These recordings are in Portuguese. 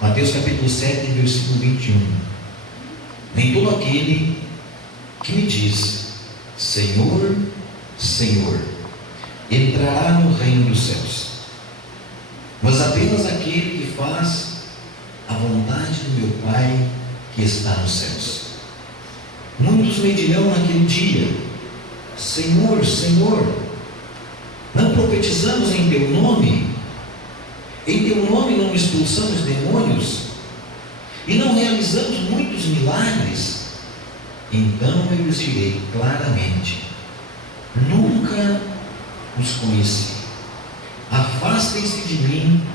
Mateus capítulo 7, versículo 21. Nem todo aquele que me diz, Senhor, Senhor, entrará no reino dos céus, mas apenas aquele que faz a vontade do meu Pai que está nos céus. Muitos me dirão naquele dia, Senhor, Senhor, não profetizamos em teu nome? Em teu nome não expulsamos demônios? E não realizamos muitos milagres? Então eu lhes direi claramente, nunca os conheci. Afastem-se de mim,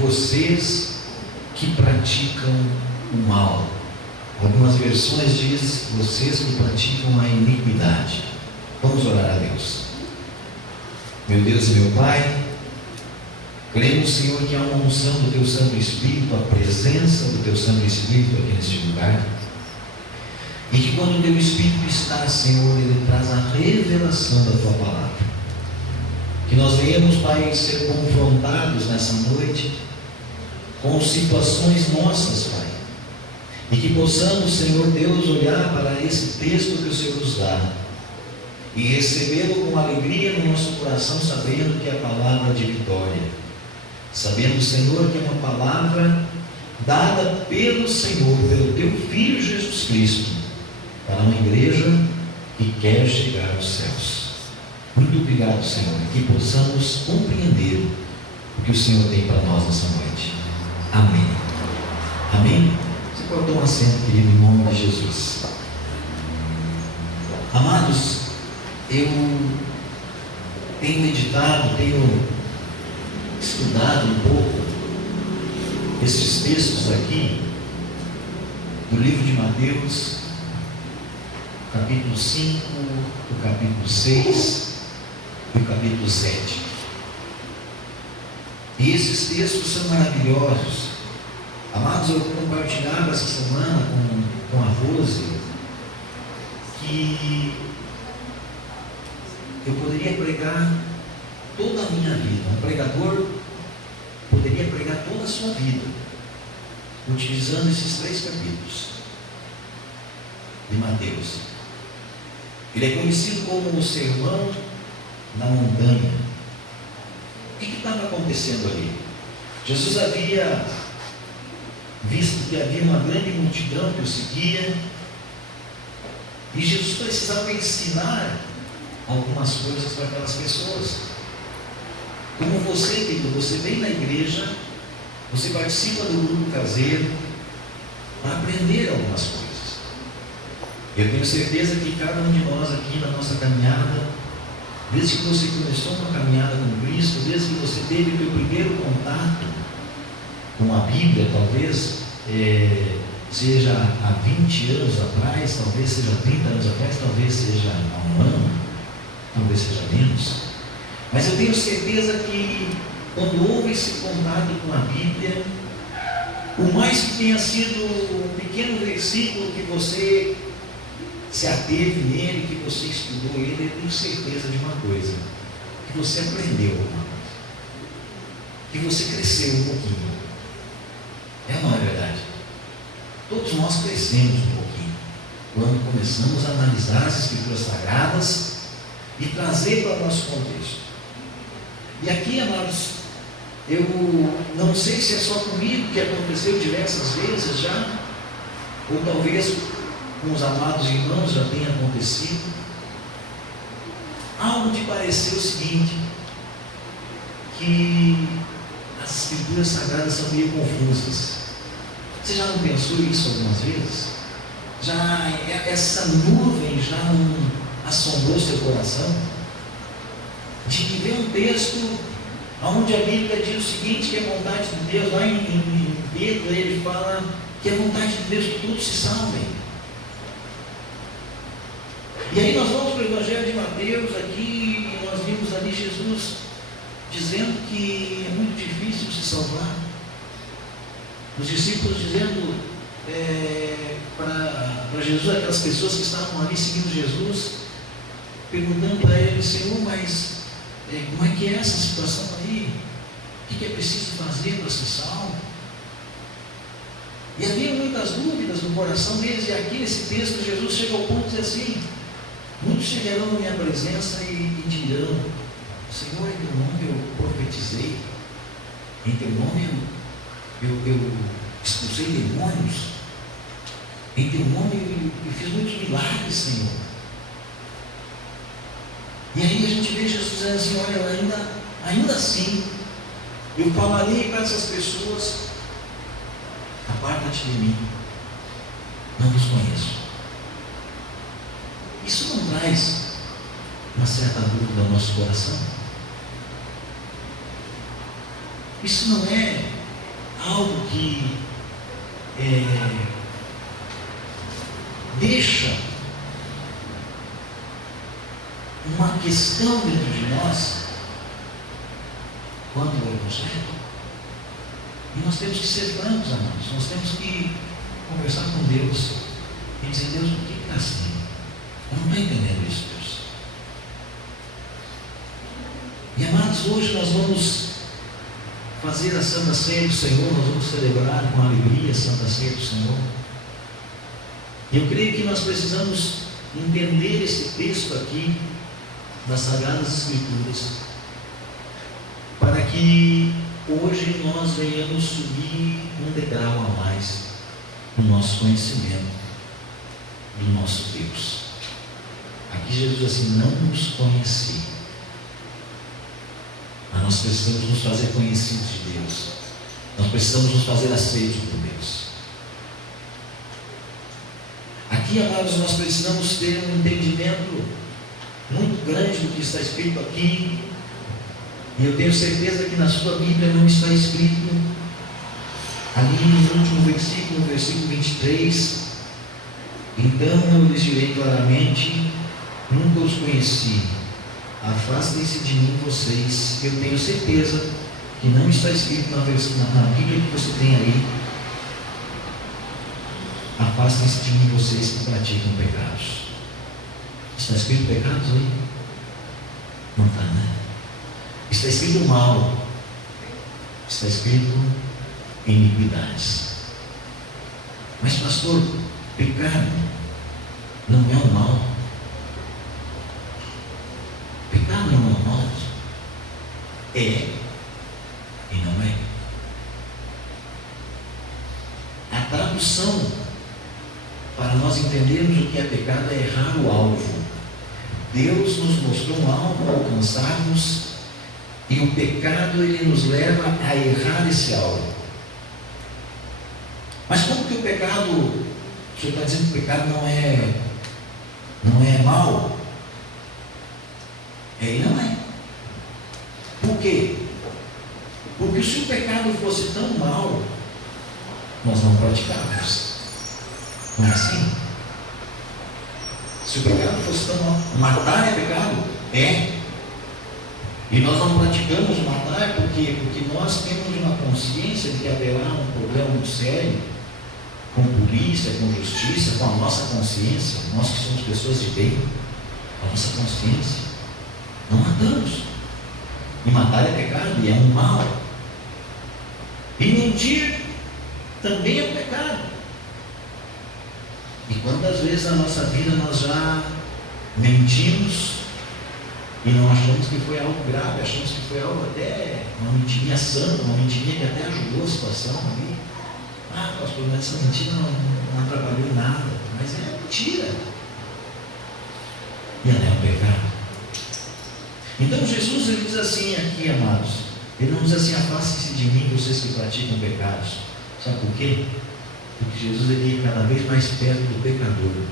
vocês que praticam o mal. Algumas versões diz, vocês que praticam a iniquidade. Vamos orar a Deus. Meu Deus e meu Pai, cremos, Senhor, que há uma unção do Teu Santo Espírito, a presença do Teu Santo Espírito aqui neste lugar, e que quando o Teu Espírito está, Senhor, Ele traz a revelação da Tua palavra. Que nós venhamos, Pai, ser confrontados nessa noite com situações nossas, Pai, e que possamos, Senhor Deus, olhar para esse texto que o Senhor nos dá e recebê-lo com alegria no nosso coração, sabendo que é a palavra de vitória, sabendo, Senhor, que é uma palavra dada pelo Senhor, pelo Teu Filho Jesus Cristo, para uma igreja que quer chegar aos céus. Muito obrigado, Senhor, que possamos compreender o que o Senhor tem para nós nessa noite. Amém. Amém? Você pode tomar assento, querido, em nome de Jesus. Amados, eu tenho meditado, tenho estudado um pouco esses textos aqui do livro de Mateus, capítulo 5, o capítulo 6 e o capítulo 7. E esses textos são maravilhosos. Amados, eu compartilhava essa semana com a Rose que eu poderia pregar toda a minha vida. Um pregador poderia pregar toda a sua vida utilizando esses 3 capítulos de Mateus. Ele é conhecido como o Sermão da Montanha. O que estava acontecendo ali? Jesus havia visto que havia uma grande multidão que o seguia, e Jesus precisava ensinar algumas coisas para aquelas pessoas. Como você, querido, você vem na igreja, você participa do grupo caseiro para aprender algumas coisas. Eu tenho certeza que cada um de nós aqui na nossa caminhada, desde que você começou uma caminhada com Cristo, desde que você teve o seu primeiro contato com a Bíblia, talvez seja há 20 anos atrás, talvez seja 30 anos atrás, talvez seja há um ano, talvez seja menos, mas eu tenho certeza que quando houve esse contato com a Bíblia, por mais que tenha sido um pequeno versículo que você se ateve nele, que você estudou ele, eu tenho certeza de uma coisa, que você aprendeu alguma coisa, que você cresceu um pouquinho. É ou não é verdade? Todos nós crescemos um pouquinho quando começamos a analisar as Escrituras Sagradas e trazer para o nosso contexto. E aqui, amados, eu não sei se é só comigo que aconteceu diversas vezes já, ou talvez com os amados irmãos já tenha acontecido, algo de parecer o seguinte, que as Escrituras Sagradas são meio confusas. Você já não pensou isso algumas vezes? Já essa nuvem já não assombrou seu coração? De que vê um texto onde a Bíblia diz o seguinte, que é a vontade de Deus, lá em Pedro ele fala que é a vontade de Deus que todos se salvem. E aí nós vamos para o Evangelho de Mateus aqui, e nós vimos ali Jesus dizendo que é muito difícil se salvar. Os discípulos dizendo para Jesus, aquelas pessoas que estavam ali seguindo Jesus, perguntando para ele, Senhor, mas como é que é essa situação aí? O que é preciso fazer para ser salvo? E havia muitas dúvidas no coração deles, e aqui nesse texto Jesus chega ao ponto de dizer assim: muitos chegarão na minha presença e dirão: Senhor, em teu nome eu profetizei, em teu nome eu expulsei demônios, em teu nome eu fiz muitos milagres, Senhor. E aí a gente vê Jesus dizendo assim: olha, ainda assim, eu falarei para essas pessoas: aparta-te de mim, não vos conheço. Isso não traz uma certa dúvida ao nosso coração? Isso não é algo que deixa uma questão dentro de nós quando o Evangelho? E nós temos que ser francos, amados. Nós temos que conversar com Deus e dizer: Deus, por que está assim? Eu não estou entendendo isso, Deus. E amados, hoje nós vamos fazer a Santa Ceia do Senhor, nós vamos celebrar com alegria a Santa Ceia do Senhor. E eu creio que nós precisamos entender esse texto aqui das Sagradas Escrituras, para que hoje nós venhamos subir um degrau a mais no nosso conhecimento do nosso Deus. Aqui Jesus diz assim: não nos conheci. Mas nós precisamos nos fazer conhecidos de Deus. Nós precisamos nos fazer aceitos por Deus. Aqui, amados, nós precisamos ter um entendimento muito grande do que está escrito aqui. E eu tenho certeza que na sua Bíblia não está escrito ali no último versículo, no versículo 23: então eu lhes direi claramente: nunca os conheci, afastem-se de mim vocês. Eu tenho certeza que não está escrito na Bíblia que você tem aí: afastem-se de mim vocês que praticam pecados. Está escrito pecados aí? Não está, né? Está escrito mal, está escrito iniquidades. Mas pastor, pecado não é o mal. Pecado não é o mal. É e não é. A tradução para nós entendermos o que é pecado é errar o alvo. Deus nos mostrou um alvo a alcançarmos, e o pecado ele nos leva a errar esse alvo. Mas como que o pecado, o senhor está dizendo que o pecado não é mal? E não é. Por quê? Porque se o pecado fosse tão mal, nós não praticávamos. Não é assim? Se o pecado fosse tão mal, matar é pecado? É. E nós não praticamos matar porque nós temos uma consciência de que haverá um problema muito sério com polícia, com justiça, com a nossa consciência. Nós que somos pessoas de bem, a nossa consciência, não matamos. E matar é pecado, e é um mal. E mentir também é um pecado. E quantas vezes na nossa vida nós já mentimos e não achamos que foi algo grave, achamos que foi algo até uma mentirinha santa, uma mentirinha que até ajudou a situação ali. Pastor, mas essa mentira não atrapalhou em nada. Mas é mentira. E ela é um pecado. Então Jesus ele diz assim aqui, amados, ele não diz assim: afastem-se de mim vocês que praticam pecados. Sabe por quê? Porque Jesus ele ia cada vez mais perto do pecador.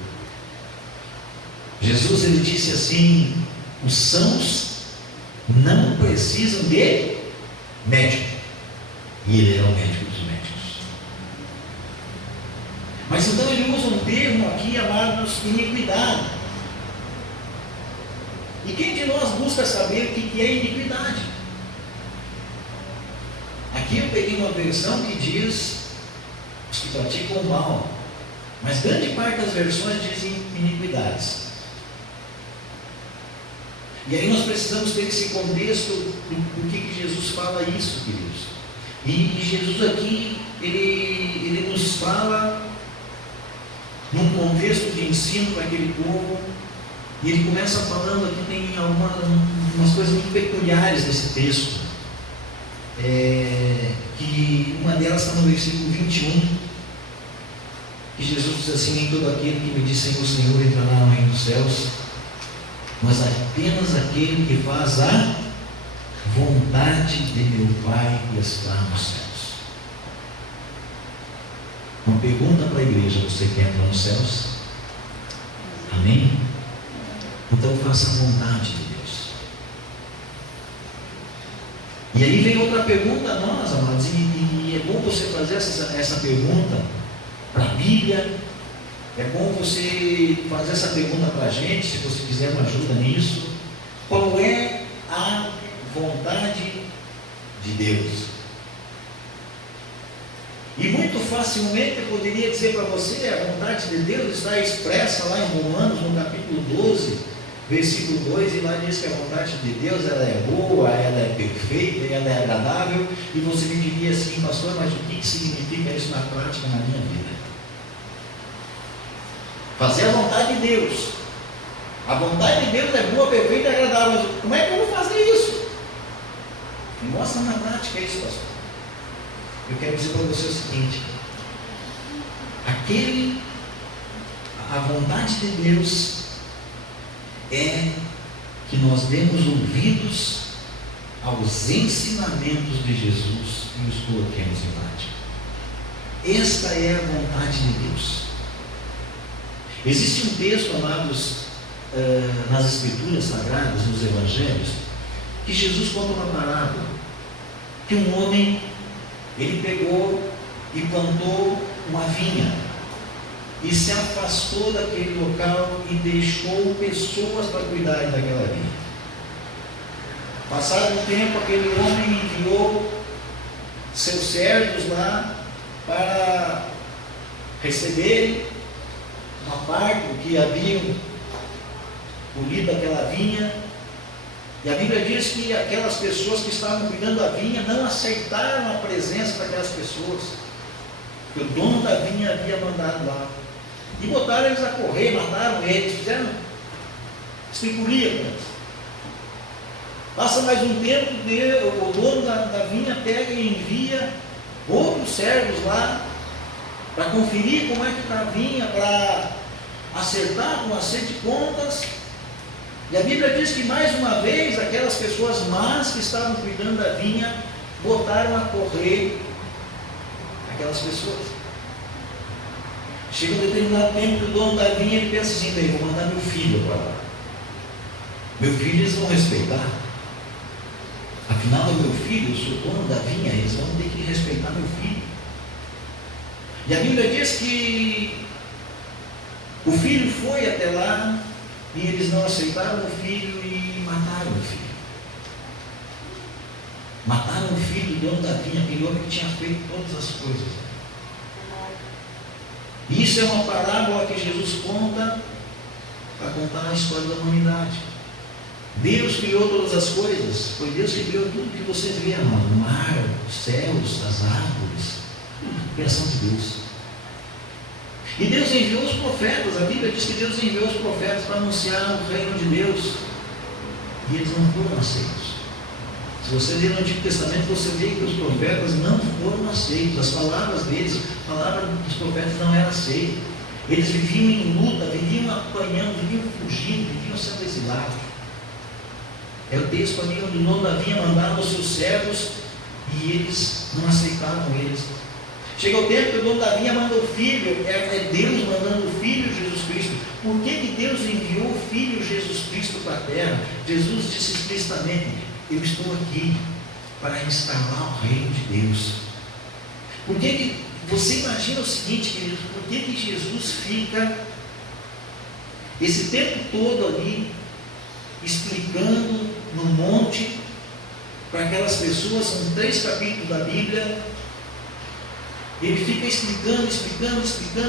Jesus ele disse assim: os sãos não precisam de médico. E ele era o médico dos médicos. Mas então ele usa um termo aqui, amados, iniquidade. E quem de nós busca saber o que é iniquidade? Aqui eu peguei uma versão que diz os que praticam o mal, mas grande parte das versões dizem iniquidades. E aí nós precisamos ter esse contexto do que Jesus fala isso, queridos. E Jesus aqui, ele nos fala num contexto de ensino para aquele povo, e ele começa falando aqui, tem umas coisas muito peculiares nesse texto, que uma delas está no versículo 21, que Jesus diz assim: nem todo aquele que me diz Senhor, Senhor entrará no reino dos céus, mas apenas aquele que faz a vontade de meu Pai que está nos céus. Uma pergunta para a igreja: você quer entrar nos céus? Amém? Então faça a vontade de Deus. E aí vem outra pergunta a nós, amados, e é bom você fazer essa pergunta para a Bíblia. É bom você fazer essa pergunta para a gente, se você quiser uma ajuda nisso. Qual é a vontade de Deus? E muito facilmente eu poderia dizer para você: a vontade de Deus está expressa lá em Romanos, no capítulo 12, versículo 2, e lá diz que a vontade de Deus, ela é boa, ela é perfeita, ela é agradável. E você me diria assim: pastor, mas o que significa isso na prática, na minha vida? Fazer a vontade de Deus. A vontade de Deus é boa, perfeita e agradável. Mas como é que eu vou fazer isso? Me mostra na prática isso, pastor. Eu quero dizer para você o seguinte: a vontade de Deus é que nós demos ouvidos aos ensinamentos de Jesus e os coloquemos em prática. Esta é a vontade de Deus. Existe um texto, amados, nas Escrituras Sagradas, nos Evangelhos, que Jesus conta uma parábola, que um homem, ele pegou e plantou uma vinha, e se afastou daquele local e deixou pessoas para cuidarem daquela vinha. Passado um tempo, aquele homem enviou seus servos lá para receberem uma parte do que haviam colhido daquela vinha. E a Bíblia diz que aquelas pessoas que estavam cuidando da vinha não aceitaram a presença daquelas pessoas, que o dono da vinha havia mandado lá, e botaram eles a correr, mataram eles, fizeram estripulia com eles. Passa mais um tempo, o dono da vinha pega e envia outros servos lá para conferir como é que está a vinha, para acertar com acerto de contas. E a Bíblia diz que mais uma vez aquelas pessoas más que estavam cuidando da vinha botaram a correr aquelas pessoas. Chega um determinado tempo que o dono da vinha, ele pensa assim: bem, vou mandar meu filho para lá. Meu filho eles vão respeitar. Afinal é meu filho, eu sou dono da vinha, eles vão ter que respeitar meu filho. E a Bíblia diz que o filho foi até lá, e eles não aceitaram o filho e mataram o filho. Mataram o filho do dono da vinha, aquele homem que tinha feito todas as coisas. E isso é uma parábola que Jesus conta para contar a história da humanidade. Deus criou todas as coisas. Foi Deus que criou tudo que você vê, amado. O mar, os céus, as árvores, tudo, criação de Deus. E Deus enviou os profetas. A Bíblia diz que Deus enviou os profetas para anunciar o reino de Deus, e eles não foram aceitos. Se você ler no Antigo Testamento, você vê que os profetas não foram aceitos. As palavras deles, a palavra dos profetas não era aceita. Eles viviam em luta, viviam apanhando, viviam fugindo, viviam sendo exilados. É o texto ali onde o dono da vinha mandava os seus servos e eles não aceitavam eles. Chega o tempo que o dono da vinha manda o filho, é Deus mandando o filho Jesus Cristo. Por que Deus enviou o filho Jesus Cristo para a terra? Jesus disse explicitamente: eu estou aqui para instalar o reino de Deus. Por que você imagina o seguinte, queridos, por que Jesus fica esse tempo todo ali explicando no monte para aquelas pessoas? São 3 capítulos da Bíblia. Ele fica explicando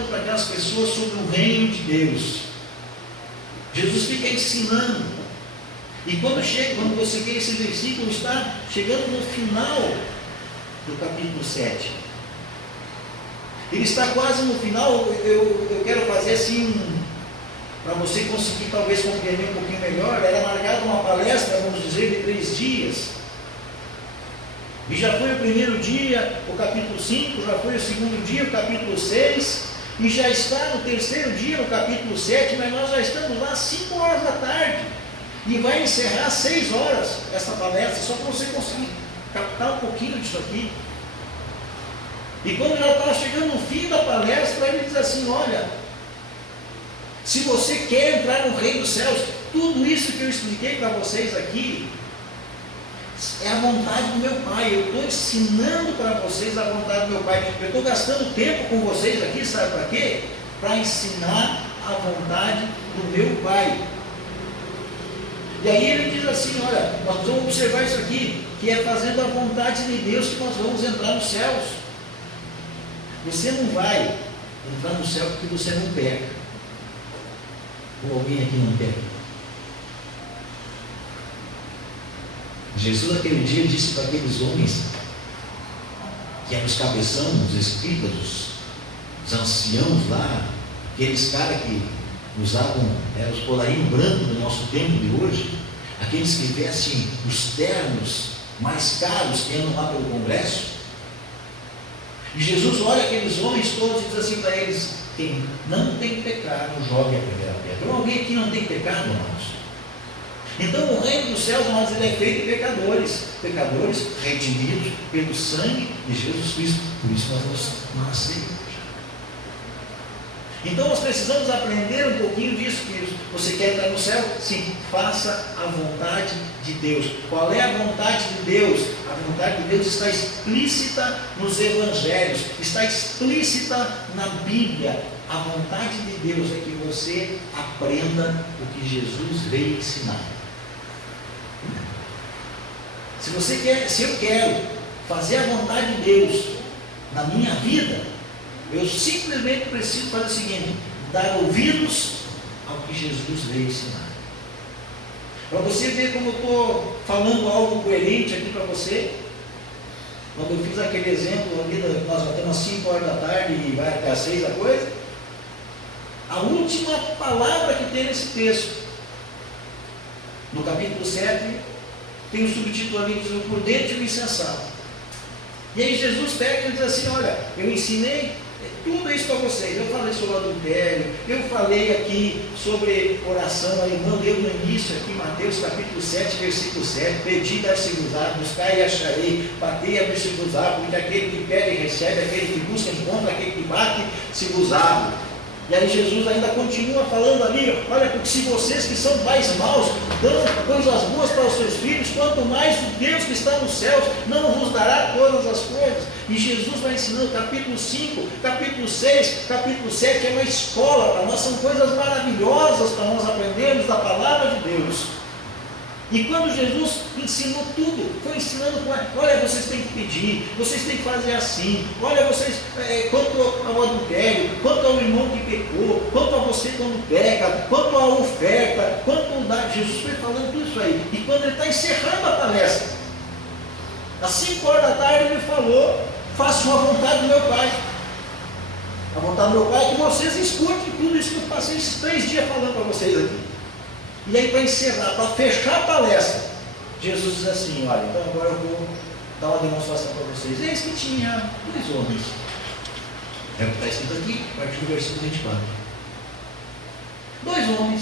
para aquelas pessoas sobre o reino de Deus. Jesus fica ensinando. E quando você vê esse versículo, está chegando no final do capítulo 7. Ele está quase no final. Eu quero fazer assim, para você conseguir talvez compreender um pouquinho melhor. Era marcada uma palestra, vamos dizer, de 3 dias. E já foi o primeiro dia, o capítulo 5, já foi o segundo dia, o capítulo 6, e já está no terceiro dia, no capítulo 7, mas nós já estamos lá às 5 horas da tarde. E vai encerrar às 6 horas essa palestra, só para você conseguir captar um pouquinho disso aqui. E quando já está chegando no fim da palestra, ele diz assim: olha, se você quer entrar no reino dos céus, tudo isso que eu expliquei para vocês aqui é a vontade do meu Pai. Eu estou ensinando para vocês a vontade do meu Pai. Eu estou gastando tempo com vocês aqui, sabe para quê? Para ensinar a vontade do meu Pai. E aí ele diz assim: olha, nós vamos observar isso aqui, que é fazendo a vontade de Deus que nós vamos entrar nos céus. Você não vai entrar no céu porque você não peca. Ou alguém aqui não peca? Jesus naquele dia disse para aqueles homens, que eram os cabeção, os escribas, os anciãos lá, aqueles caras que usavam os colarinhos brancos do nosso tempo de hoje, aqueles que vestem os ternos mais caros que andam lá pelo Congresso. E Jesus olha aqueles homens todos e diz assim para eles: quem não tem pecado, jogue a primeira pedra. Então alguém aqui não tem pecado, irmãos? Então o reino dos céus, irmãos, ele é feito de pecadores redimidos pelo sangue de Jesus Cristo. Por isso nós nascemos. Então nós precisamos aprender um pouquinho disso, queridos. Você quer entrar no céu? Sim, faça a vontade de Deus. Qual é a vontade de Deus? A vontade de Deus está explícita nos evangelhos, está explícita na Bíblia. A vontade de Deus é que você aprenda o que Jesus veio ensinar. Se eu quero fazer a vontade de Deus na minha vida, eu simplesmente preciso fazer o seguinte: dar ouvidos ao que Jesus veio ensinar. Para você ver como eu estou falando algo coerente aqui para você, quando eu fiz aquele exemplo ali, nós batemos às 5 horas da tarde e vai até às 6 a coisa, a última palavra que tem nesse texto, no capítulo 7, tem um subtítulo ali, diz: o prudente e o insensato. E aí Jesus pega e diz assim: olha, eu ensinei tudo isso para vocês. Eu falei sobre o adultério, eu falei aqui sobre oração. A irmã leu no início aqui, Mateus capítulo 7, versículo 7: pedi, dar-se-vos-á, buscai e acharei, batei, abrir-se-vos-á, porque aquele que pede recebe, aquele que busca encontra, aquele que bate se vos abre. E aí Jesus ainda continua falando ali: olha, porque se vocês que são pais maus dão coisas boas para os seus filhos, quanto mais o Deus que está nos céus não vos dará todas as coisas. E Jesus vai ensinando capítulo 5, capítulo 6, capítulo 7, é uma escola para nós, são coisas maravilhosas para nós aprendermos da palavra de Deus. E quando Jesus ensinou tudo, foi ensinando: olha, vocês têm que pedir, vocês têm que fazer assim, olha, vocês, quanto ao adultério, quanto ao irmão que pecou, quanto a você quando peca, quanto à oferta, quanto dá. Jesus foi falando tudo isso aí. E quando ele está encerrando a palestra, às 5 horas da tarde, ele falou: façam a vontade do meu Pai. A vontade do meu Pai é que vocês escutem tudo isso que eu passei esses 3 dias falando para vocês aqui. E aí, para encerrar, para fechar a palestra, Jesus diz assim: olha, então agora eu vou dar uma demonstração para vocês. Eis que tinha 2 homens. É o que está escrito aqui, a partir do versículo 24. 2 homens.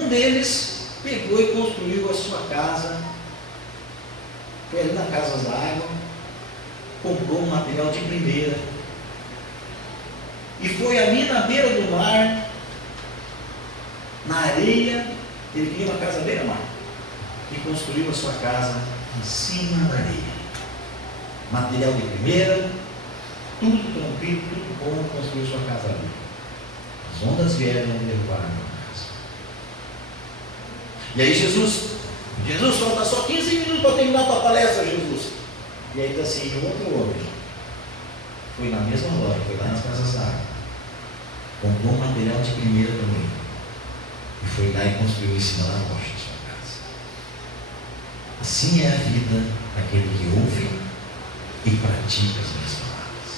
Um deles pegou e construiu a sua casa. Foi ali na Casa da Água, comprou um material de primeira, e foi ali na beira do mar, na areia. Ele queria uma casa beira-mar e construiu a sua casa em cima da areia. Material de primeira, tudo tranquilo, tudo bom, construiu sua casa ali. As ondas vieram e levaram a casa. E aí Jesus falta só 15 minutos para terminar a tua palestra, Jesus. E aí está assim: o outro homem foi na mesma hora, foi lá nas casas da água, comprou um material de primeira também, e foi lá e construiu em cima da rocha de sua casa. Assim é a vida daquele que ouve e pratica as minhas palavras.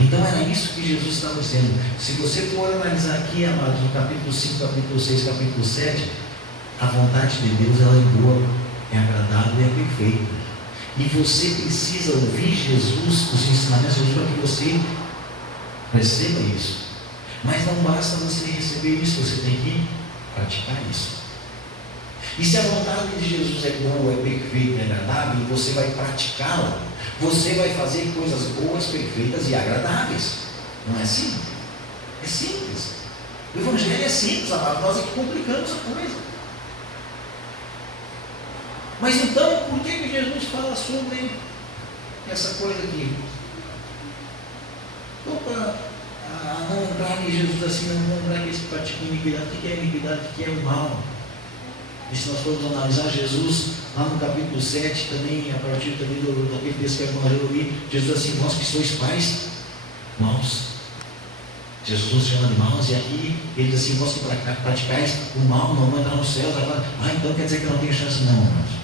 Então era isso que Jesus estava dizendo. Se você for analisar aqui, amados, no capítulo 5, capítulo 6, capítulo 7, a vontade de Deus ela é boa, é agradável e é perfeita. E você precisa ouvir Jesus, os ensinamentos de Jesus, para que você receba isso. Mas não basta você receber isso, você tem que praticar isso. E se a vontade de Jesus é boa, é perfeita, é agradável, e você vai praticá-la, você vai fazer coisas boas, perfeitas e agradáveis. Não é assim? É simples. O Evangelho é simples, amado. Nós é que complicamos a coisa. Mas então, por que Jesus fala sobre essa coisa aqui? Para não entrar em Jesus assim, não entrar que esse pratica iniquidade. O que é iniquidade? O que é o mal? E se nós formos analisar Jesus, lá no capítulo 7, também, a partir também daquele texto que a irmã leu ali, Jesus assim, vós que sois pais, maus. Jesus nos chama de maus, e aqui ele diz assim, vós que praticais o mal, não vão entrar no céu. Então quer dizer que eu não tenho chance? Não, irmãos.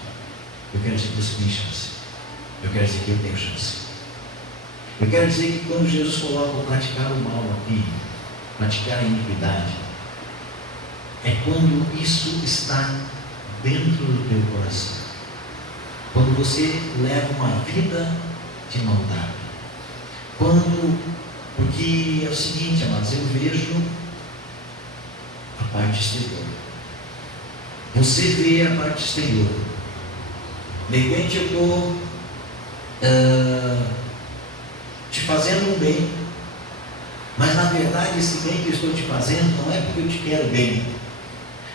Eu quero dizer que você tem chance. Eu quero dizer que eu tenho chance. Eu quero dizer que quando Jesus coloca o praticar o mal aqui, praticar a iniquidade, é quando isso está dentro do teu coração. Quando você leva uma vida de maldade. Porque é o seguinte, amados, eu vejo a parte exterior. Você vê a parte exterior. De repente eu estou te fazendo um bem, mas na verdade esse bem que eu estou te fazendo não é porque eu te quero bem.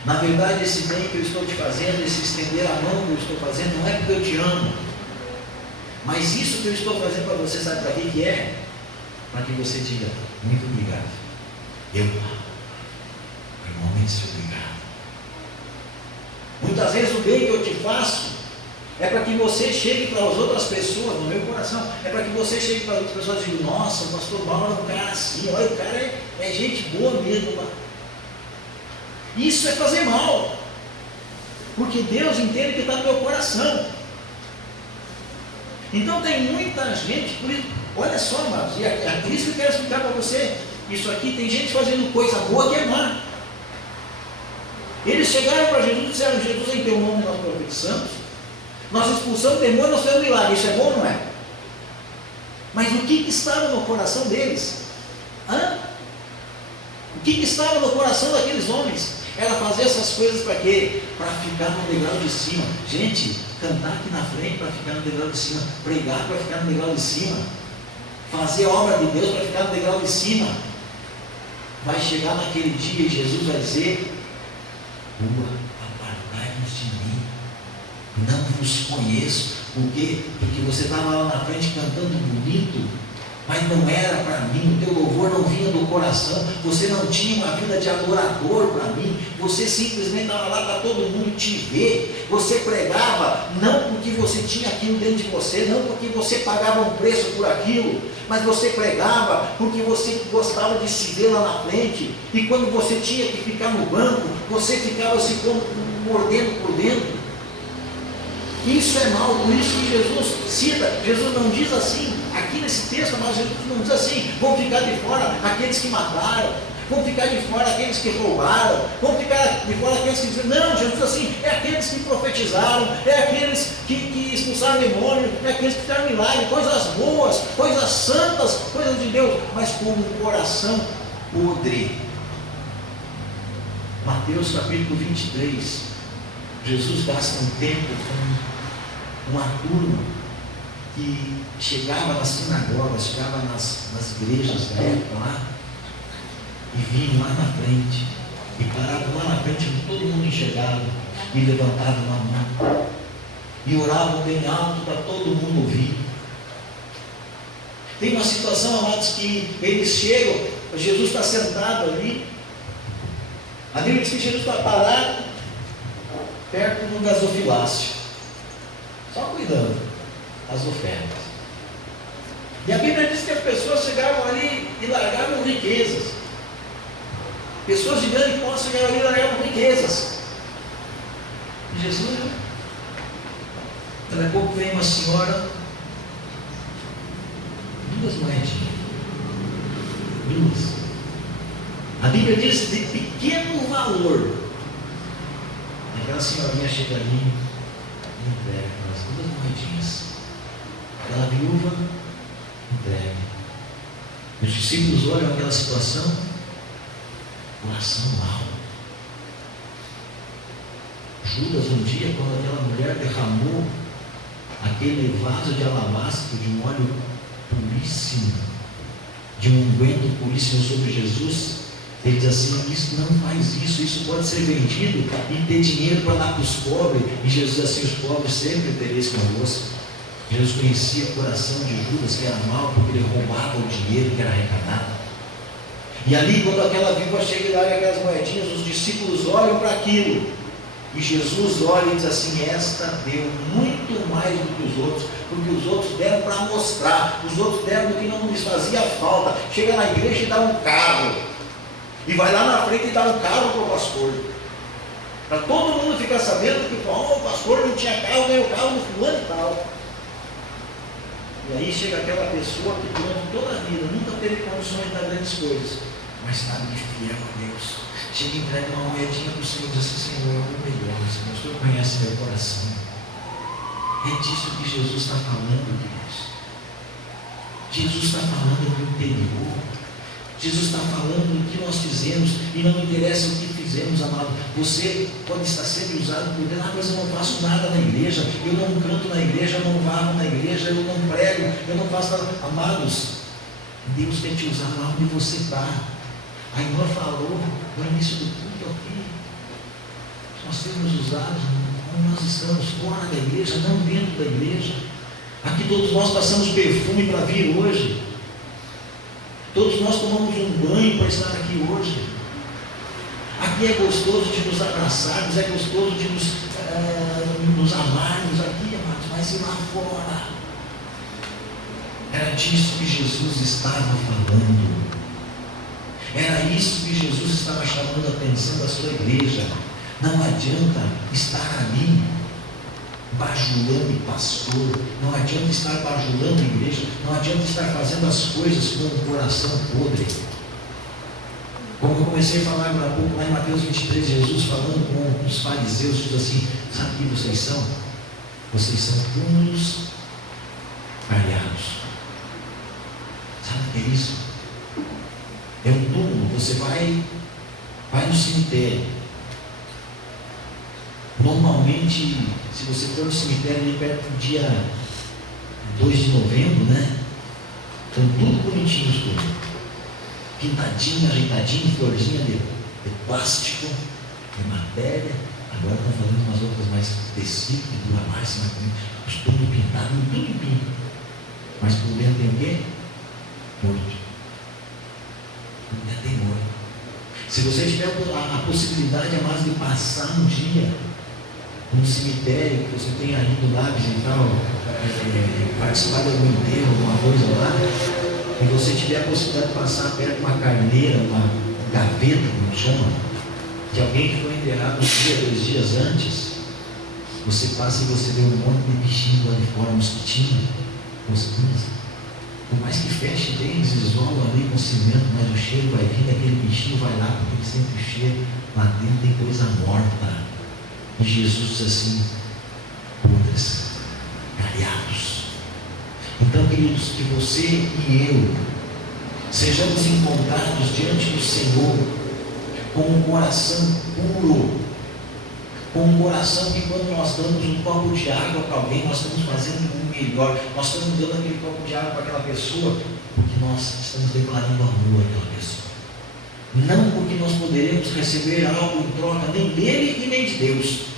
Na verdade esse bem que eu estou te fazendo, esse estender a mão que eu estou fazendo, não é porque eu te amo. Mas isso que eu estou fazendo para você, sabe para que é? Para que você diga, muito obrigado. Eu realmente sou obrigado. Muitas vezes o bem que eu te faço é para que você chegue para as outras pessoas, no meu coração, é para que você chegue para as outras pessoas e diga, nossa, o pastor Mauro é um cara assim, olha, o cara é gente boa mesmo. Isso é fazer mal, porque Deus entende que está no meu coração. Então tem muita gente, olha só, amados, e é por isso que eu quero explicar para você isso aqui. Tem gente fazendo coisa boa que é má. Eles chegaram para Jesus e disseram, Jesus, em teu nome nós profetizamos, nós expulsamos demônio, nós fizemos milagre. Isso é bom ou não é? Mas o que estava no coração deles? O que estava no coração daqueles homens? Era fazer essas coisas para quê? Para ficar no degrau de cima. Gente, cantar aqui na frente para ficar no degrau de cima, pregar para ficar no degrau de cima, fazer obra de Deus para ficar no degrau de cima. Vai chegar naquele dia e Jesus vai dizer, apartai-vos de mim, não vos conheço. Por quê? Porque você estava lá na frente cantando bonito, mas não era para mim, o teu louvor não vinha do coração, você não tinha uma vida de adorador para mim, você simplesmente estava lá para todo mundo te ver. Você pregava não porque você tinha aquilo dentro de você, não porque você pagava um preço por aquilo, mas você pregava porque você gostava de se ver lá na frente, e quando você tinha que ficar no banco, você ficava se mordendo por dentro. Isso é mal, por isso que Jesus cita. Jesus não diz assim, aqui nesse texto, mas Jesus não diz assim, vão ficar de fora aqueles que mataram, vão ficar de fora aqueles que roubaram, vão ficar de fora aqueles que dizem, não, Jesus diz assim, é aqueles que profetizaram, é aqueles que expulsaram demônio, é aqueles que fizeram milagre, coisas boas, coisas santas, coisas de Deus, mas com um coração podre. Mateus capítulo 23, Jesus gasta um tempo com uma turma que chegava nas sinagogas, chegava nas igrejas da época lá, e vinham lá na frente, e paravam lá na frente, todo mundo enxergava, e levantavam uma mão, e oravam bem alto para todo mundo ouvir. Tem uma situação, amados, que eles chegam, Jesus está sentado ali, a Bíblia diz que Jesus está parado perto do gasofilácio, só cuidando das ofertas. E a Bíblia diz que as pessoas chegavam ali e largavam riquezas. Pessoas de grande posse chegavam ali e largavam riquezas. E Jesus, daqui a pouco vem uma senhora, 2 moedinhas. 2. A Bíblia diz de pequeno valor. Aquela senhorinha chega ali e entrega aquelas 2 moedinhas. Aquela viúva entrega. Os discípulos olham aquela situação, coração mal. Judas, um dia, quando aquela mulher derramou aquele vaso de alabastro de um óleo puríssimo, de um unguento puríssimo sobre Jesus, ele diz assim: isso não faz isso pode ser vendido e ter dinheiro para dar para os pobres. E Jesus diz assim: os pobres sempre tereis convosco. Jesus conhecia o coração de Judas, que era mau, porque ele roubava o dinheiro que era arrecadado. E ali, quando aquela viúva chega e dá aquelas moedinhas, os discípulos olham para aquilo. E Jesus olha e diz assim: esta deu muito mais do que os outros, porque os outros deram para mostrar, os outros deram do que não lhes fazia falta. Chega na igreja e dá um carro, e vai lá na frente e dá um carro para o pastor, para todo mundo ficar sabendo que o pastor não tinha carro, ganhou o carro do fulano e tal. E aí chega aquela pessoa que durante toda a vida nunca teve condições de dar grandes coisas, mas sabe que fiel a Deus. Chega e entrega uma moedinha para o Senhor e diz assim: Senhor, eu vou melhor, Senhor, o Senhor conhece meu coração. É disso que Jesus está falando, Deus. Jesus está falando do interior. Jesus está falando do que nós fizemos, e não interessa o que fizemos, amado. Você pode estar sempre usado por Deus: mas eu não faço nada na igreja, eu não canto na igreja, eu não varro na igreja, eu não prego, eu não faço nada. Amados, Deus quer te usar lá onde você está. A irmã falou no início do culto aqui: nós temos usados quando nós estamos fora da igreja, não dentro da igreja. Aqui todos nós passamos perfume para vir hoje. Todos nós tomamos um banho para estar aqui hoje. Aqui é gostoso de nos abraçarmos, é gostoso de nos amarmos aqui, amados, mas e lá fora? Era disso que Jesus estava falando. Era isso que Jesus estava chamando a atenção da sua igreja. Não adianta estar ali bajulando o pastor, não adianta estar bajulando a igreja, não adianta estar fazendo as coisas com o coração podre. Como eu comecei a falar agora há pouco, lá em Mateus 23, Jesus falando com os fariseus, diz assim: sabe o que vocês são? Vocês são túmulos caiados. Sabe o que é isso? É um túmulo. Você vai no cemitério. Normalmente, se você for no cemitério ali perto do dia 2 de novembro, né? Estão tudo bonitinho os túmulos, pintadinho, ajeitadinho, florzinha de plástico, de matéria. Agora estão fazendo umas outras mais tecido, que dura mais, os túmulos pintados, tudo limpinho. Mas por dentro tem o quê? Morto. Por dentro tem morto. Se você tiver a possibilidade a mais de passar um dia num cemitério, que você tenha ali do lado e tal, participar de algum enterro, alguma coisa lá, e você tiver a possibilidade de passar perto de uma carneira, uma gaveta, como chama, de alguém que foi enterrado um dia, 2 dias antes, você passa e você vê um monte de bichinhos lá de fora, mosquitinhos, mosquinhas. Por mais que feche bem, eles isolam ali com cimento, mas o cheiro vai vir daquele bichinho, vai lá, porque ele sempre cheira, lá dentro tem coisa morta. E Jesus diz assim: podres, caiados. Então, queridos, que você e eu sejamos encontrados diante do Senhor com um coração puro, com um coração que, quando nós damos um copo de água para alguém, nós estamos fazendo o melhor, nós estamos dando aquele copo de água para aquela pessoa porque nós estamos declarando amor àquela pessoa, não porque nós poderemos receber algo em troca nem dele e nem de Deus,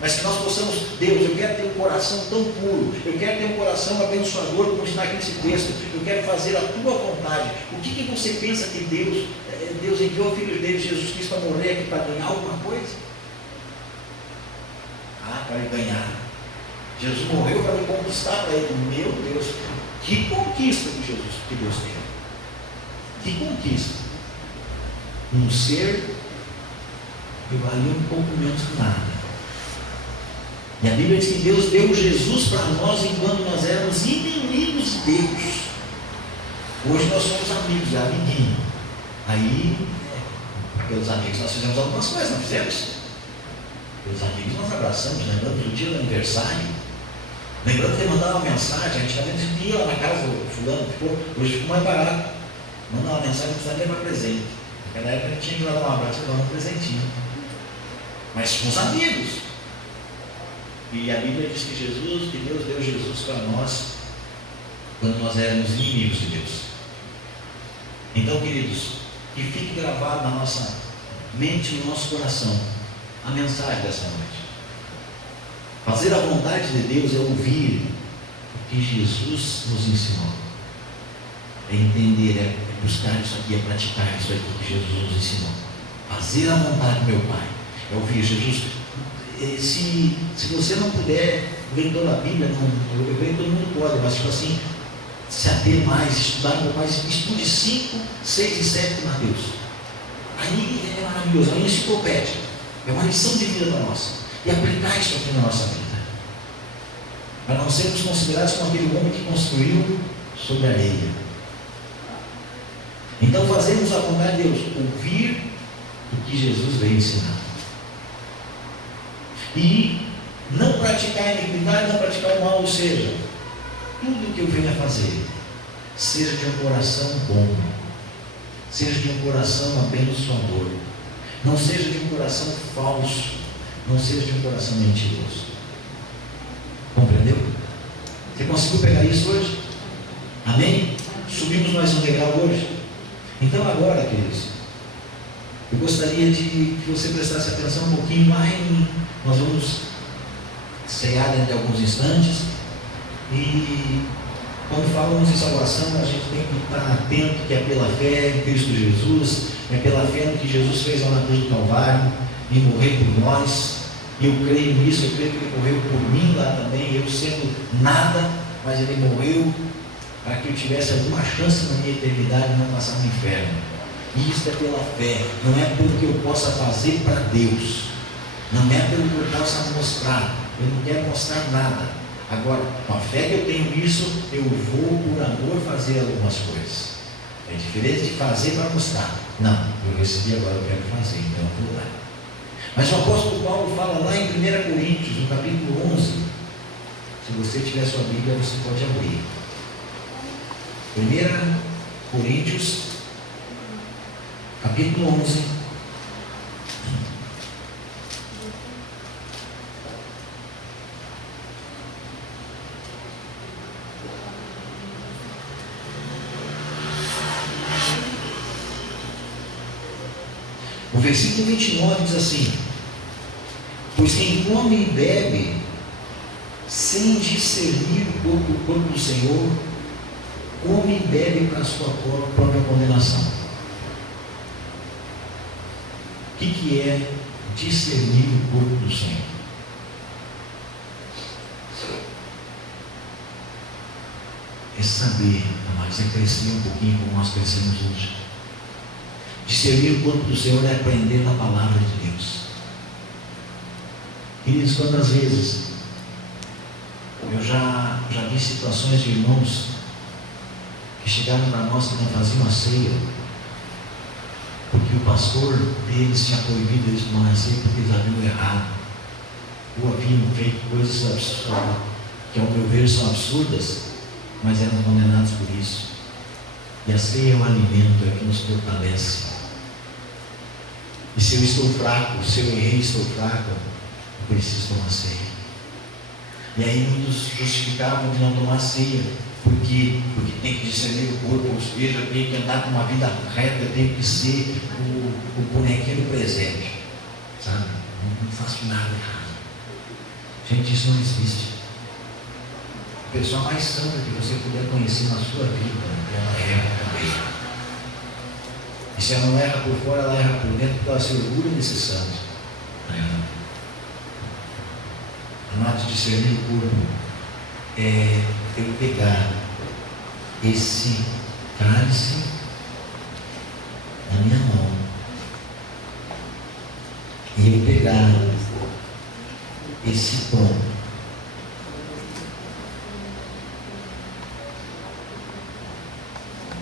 mas que nós possamos: Deus, eu quero ter um coração tão puro, eu quero ter um coração abençoador, como está aqui nesse texto, eu quero fazer a tua vontade. O que você pensa que Deus enviou o Filho dele, Jesus Cristo, para morrer aqui para ganhar alguma coisa? Para ele ganhar. Jesus morreu para me conquistar para ele. Meu Deus, que conquista que Deus tem. Que conquista. Um ser que valia um pouco menos que nada. E a Bíblia diz que Deus deu Jesus para nós enquanto nós éramos inimigos de Deus. Hoje nós somos amigos, é amiguinho. Aí, pelos amigos nós fizemos algumas coisas, não fizemos? Pelos amigos nós abraçamos, lembrando do dia do aniversário, lembrando de mandar uma mensagem. Antigamente a gente ia lá na casa do fulano, hoje ficou mais barato. Mandar uma mensagem, não precisa levar presente. Naquela época a gente tinha que dar um abraço e dar um presentinho. Mas com os amigos. E a Bíblia diz que Deus deu Jesus para nós quando nós éramos inimigos de Deus. Então, queridos, que fique gravado na nossa mente e no nosso coração a mensagem dessa noite. Fazer a vontade de Deus é ouvir o que Jesus nos ensinou. É entender, é buscar isso aqui, é praticar isso aqui que Jesus nos ensinou. Fazer a vontade do meu Pai. É ouvir Jesus. Se você não puder ler toda a Bíblia, eu creio que todo mundo pode, mas tipo assim, se ater mais, estudar um pouco mais, estude 5, 6 e 7 de Mateus. Aí é maravilhoso, é uma enciclopédia, é uma lição de vida para nós. E aplicar isso aqui na nossa vida. Para não sermos considerados como aquele homem que construiu sobre a areia. Então fazemos a vontade de Deus, ouvir o que Jesus veio ensinar. E não praticar a iniquidade, não praticar o mal, ou seja, tudo que eu venha fazer, seja de um coração bom, seja de um coração abençoador, não seja de um coração falso, não seja de um coração mentiroso. Compreendeu? Você conseguiu pegar isso hoje? Amém? Subimos mais um degrau hoje. Então agora, queridos, eu gostaria de que você prestasse atenção um pouquinho lá nós vamos cear dentro de alguns instantes. E quando falamos em salvação, a gente tem que estar atento que é pela fé em Cristo Jesus, é pela fé no que Jesus fez lá na cruz do Calvário e morreu por nós. E eu creio nisso, eu creio que Ele morreu por mim lá também, eu sendo nada, mas Ele morreu para que eu tivesse alguma chance na minha eternidade de não passar no inferno. E isso é pela fé, não é pelo que eu possa fazer para Deus, não é pelo que eu possa mostrar, eu não quero mostrar nada. Agora, com a fé que eu tenho nisso, eu vou por amor fazer algumas coisas. É diferente de fazer para mostrar. Não, eu recebi, agora eu quero fazer, então eu vou lá. Mas o apóstolo Paulo fala lá em 1 Coríntios, no capítulo 11. Se você tiver sua Bíblia, você pode abrir. 1 Coríntios, capítulo 11. O versículo 29 diz assim: pois quem come e bebe sem discernir o corpo do Senhor, come e bebe para a sua própria condenação. O que é discernir o corpo do Senhor? É saber, amados, é crescer um pouquinho como nós crescemos hoje. Discernir o corpo do Senhor é aprender na palavra de Deus. Queridos, quantas vezes eu já vi situações de irmãos que chegaram para nós que não faziam a ceia, porque o pastor deles tinha proibido eles tomar a ceia porque eles haviam errado, ou haviam feito coisas absurdas, que ao meu ver são absurdas, mas eram condenados por isso. E a ceia é um alimento, é que nos fortalece. E se eu estou fraco, se eu errei, estou fraco, eu preciso tomar ceia. E aí muitos justificavam de não tomar ceia, porque tem que discernir o corpo, ou seja, eu tenho que andar com uma vida reta, eu tenho que ser o bonequinho do presente, sabe? Não faço nada errado. Gente, isso não existe. A pessoa mais santa que você puder conhecer na sua vida, ela erra também. E se ela não erra por fora, ela erra por dentro, porque ela se orgulha desse santo. Amado, discernir o corpo é eu pegar esse cálice na minha mão e eu pegar esse pão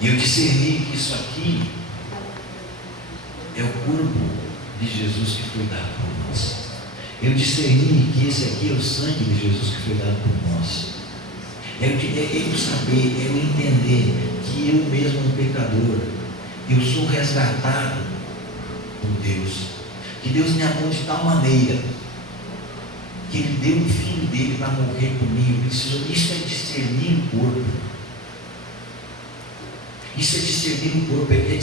e eu discernir que isso aqui é o corpo de Jesus que foi dado por nós. Eu discerni que esse aqui é o sangue de Jesus que foi dado por nós. É eu saber, é eu entender que eu mesmo, um pecador, eu sou resgatado por Deus. Que Deus me amou de tal maneira que Ele deu o filho dele para morrer por mim. Isso é discernir o corpo. Isso é discernir o corpo, é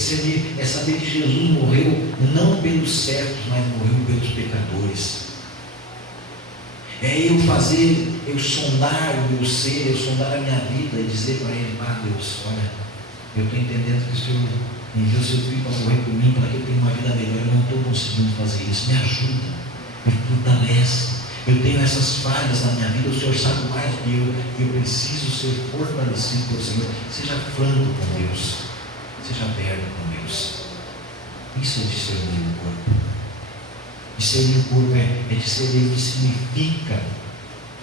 saber que Jesus morreu não pelos certos, mas morreu pelos pecadores. É eu sondar o meu ser, eu sondar a minha vida e dizer para Ele: Deus, olha, eu estou entendendo que o Senhor enviou o seu filho para morrer por mim, para que eu tenha uma vida melhor. Eu não estou conseguindo fazer isso, me ajuda, me fortalece. Eu tenho essas falhas na minha vida, o Senhor sabe mais do que eu preciso ser fortalecido pelo Senhor. Seja franco com Deus, seja aberto com Deus. Isso é discernir o corpo. Discernir o corpo é discernir o que significa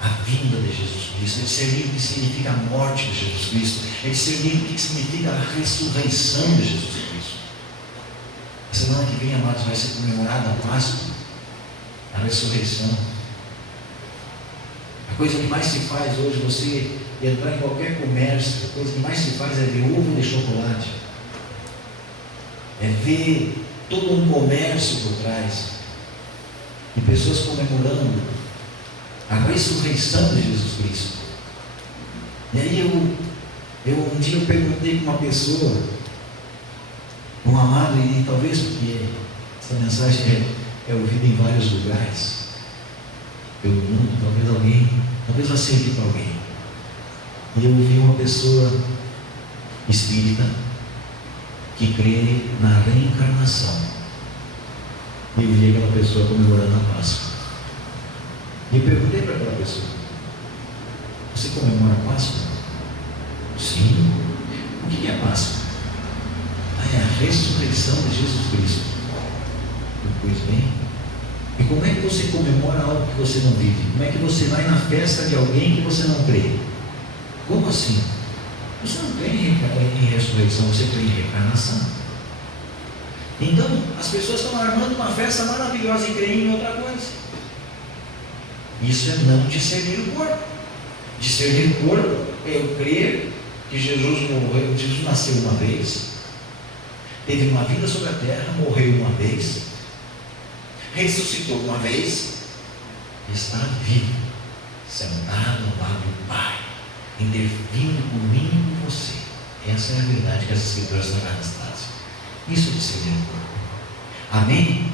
a vinda de Jesus Cristo, é discernir o que significa a morte de Jesus Cristo, é discernir o que significa a ressurreição de Jesus Cristo. A semana que vem, amados, vai ser comemorada a Páscoa, a ressurreição. A coisa que mais se faz hoje, você entrar em qualquer comércio, a coisa que mais se faz é ver ovo de chocolate, é ver todo um comércio por trás, e pessoas comemorando a ressurreição de Jesus Cristo. E aí um dia eu perguntei para uma pessoa, um amado, e talvez porque essa mensagem é ouvida em vários lugares pelo mundo, talvez vá servir para alguém. E eu ouvi uma pessoa espírita que crê na reencarnação. E eu vi aquela pessoa comemorando a Páscoa. E eu perguntei para aquela pessoa: você comemora a Páscoa? Sim. O que é a Páscoa? É a ressurreição de Jesus Cristo. Pois bem, e como é que você comemora algo que você não vive? Como é que você vai na festa de alguém que você não crê? Como assim? Você não crê em ressurreição, você crê em reencarnação. Então, as pessoas estão armando uma festa maravilhosa e creem em outra coisa. Isso é não discernir o corpo. Discernir o corpo é eu crer que Jesus morreu, Jesus nasceu uma vez, teve uma vida sobre a terra, morreu uma vez, ressuscitou uma vez, e está vivo, sentado ao lado do Pai, intervindo por mim e por você. Essa é a verdade que as Escrituras sagradas trazem. Isso é discernir o corpo. Amém?